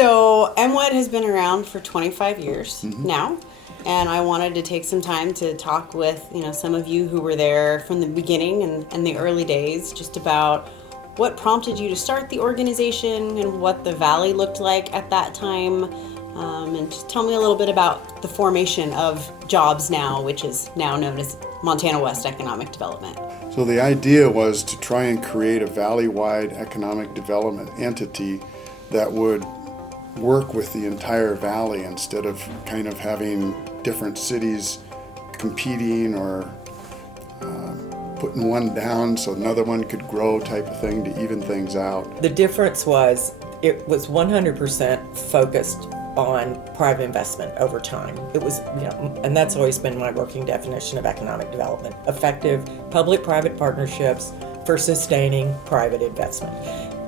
So MWED has been around for 25 years now, and I wanted to take some time to talk with some of you who were there from the beginning and the early days, just about what prompted you to start the organization and what the Valley looked like at that time, and just tell me a little bit about the formation of Jobs Now, which is now known as Montana West Economic Development. So the idea was to try and create a valley-wide economic development entity that would work with the entire valley instead of kind of having different cities competing or putting one down so another one could grow type of thing to even things out. The difference was it was 100% focused on private investment over time. It was, and that's always been my working definition of economic development: effective public-private partnerships for sustaining private investment.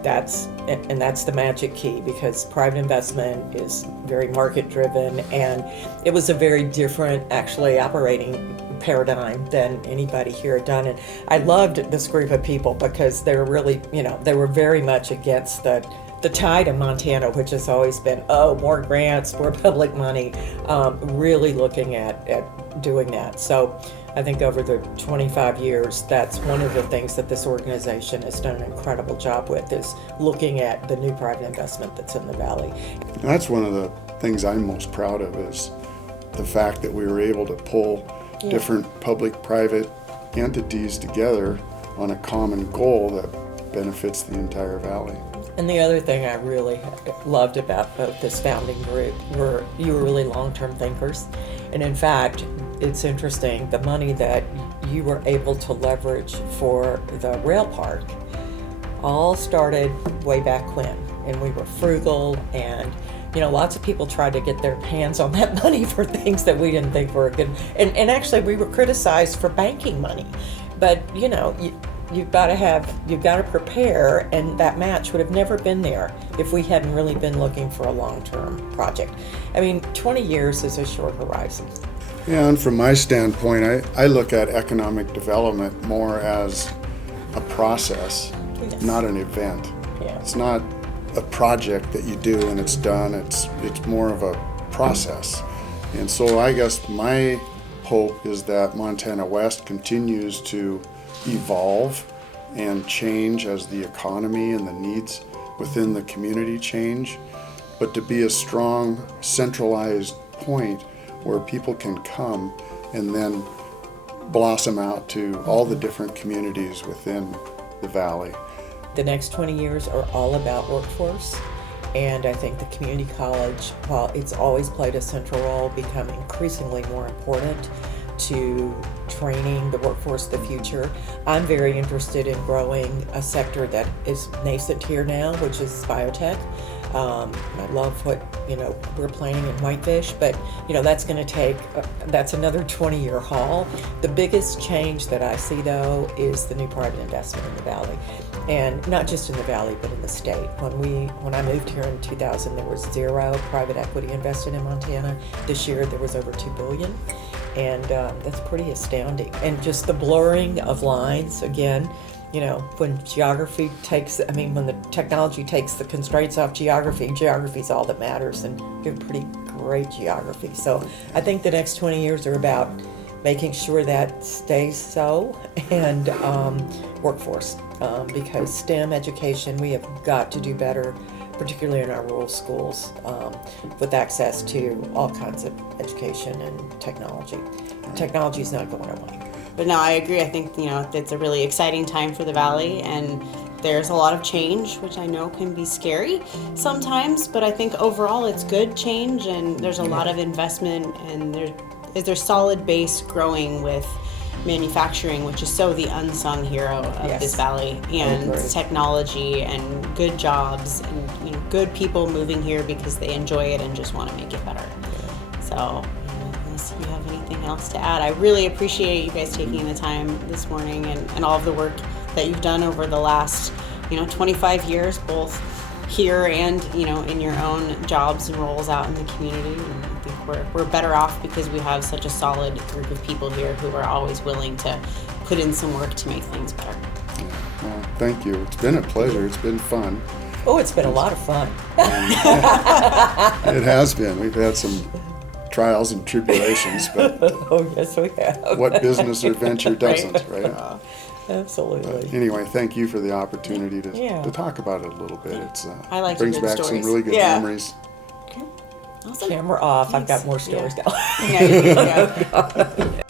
That's the magic key, because private investment is very market-driven, and it was a very different, actually, operating paradigm than anybody here had done. And I loved this group of people because they were really, they were very much against the tide of Montana, which has always been, more grants, more public money, really looking at doing that. So I think over the 25 years, that's one of the things that this organization has done an incredible job with, is looking at the new private investment that's in the Valley. And that's one of the things I'm most proud of, is the fact that we were able to pull different public-private entities together on a common goal that benefits the entire Valley. And the other thing I really loved about both this founding group were you were really long-term thinkers. And in fact, it's interesting, the money that you were able to leverage for the rail park all started way back when. And we were frugal, and lots of people tried to get their hands on that money for things that we didn't think were good. And actually, we were criticized for banking money. But, you've got to prepare, and that match would have never been there if we hadn't really been looking for a long-term project. 20 years is a short horizon. Yeah, and from my standpoint, I look at economic development more as a process, not an event. Yeah. It's not a project that you do and it's done. It's more of a process. And so I guess my hope is that Montana West continues to evolve and change as the economy and the needs within the community change, but to be a strong, centralized point where people can come and then blossom out to all the different communities within the Valley. The next 20 years are all about workforce, and I think the community college, while it's always played a central role, become increasingly more important to training the workforce of the future. I'm very interested in growing a sector that is nascent here now, which is biotech. I love what we're planning in Whitefish, but that's going to take that's another 20-year haul. The biggest change that I see, though, is the new private investment in the Valley, and not just in the Valley, but in the state. When I moved here in 2000, there was zero private equity invested in Montana. This year, there was over $2 billion. And that's pretty astounding. And just the blurring of lines, again, when geography when the technology takes the constraints off geography is all that matters, and you have pretty great geography. So I think the next 20 years are about making sure that stays so, and workforce, because STEM education, we have got to do better, particularly in our rural schools, with access to all kinds of education and technology. Technology is not going away. But no, I agree. I think, it's a really exciting time for the Valley, and there's a lot of change, which I know can be scary sometimes, but I think overall it's good change, and there's a lot of investment, and there's solid base growing with manufacturing, which is so the unsung hero of this Valley, and technology, and good jobs, and good people moving here because they enjoy it and just want to make it better. So unless you have anything else to add, I really appreciate you guys taking the time this morning, and all of the work that you've done over the last 25 years, both here and in your own jobs and roles out in the community. And I think we're better off because we have such a solid group of people here who are always willing to put in some work to make things better. Well, thank you. It's been a pleasure. It's been fun. Oh, it's been a lot of fun. It has been. We've had some trials and tribulations, but Oh, yes, we have. what business or venture doesn't, right? Absolutely. Anyway, thank you for the opportunity Yeah. to talk about it a little bit. It's I like to brings hear the back some stories. really good Yeah. memories. Awesome. Camera off. I've got more Thanks. stories now. Yeah, you do, yeah.